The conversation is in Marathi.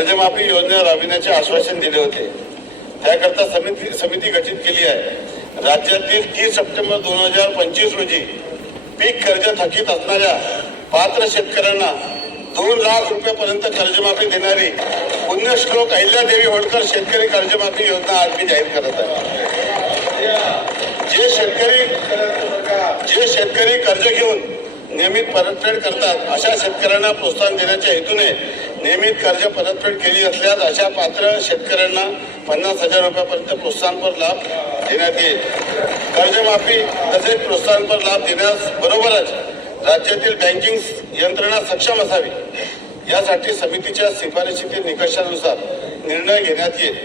कर्जमाफी योजना राबविण्याचे आश्वासन दिले होते। त्याकरता समिती गठीत केली आहे। राज्यातील 30 सप्टेंबर 2025 रोजी पीक कर्ज थकीत असणाऱ्या पात्र शेतकऱ्यांना 2 लाख रुपयापर्यंत कर्जमाफी देणारी पुण्यश्लोक अहिल्यादेवी होळकर शेतकरी कर्जमाफी योजना आज मी जाहीर करत आहे। जे शेतकरी कर्ज घेऊन नियमित परतफेड करतात अशा शेतकऱ्यांना प्रोत्साहन देण्याच्या हेतूने नियमित कर्ज परतफेड केली असल्यास अशा पात्र शेतकऱ्यांना 50,000 रुपयापर्यंत प्रोत्साहनपर लाभ देण्यात येईल। कर्जमाफी तसेच प्रोत्साहनपर लाभ देण्यास बरोबरच राज्यातील बँकिंग यंत्रणा सक्षम असावी यासाठी समितीच्या शिफारशीतील निकषानुसार निर्णय घेण्यात येईल।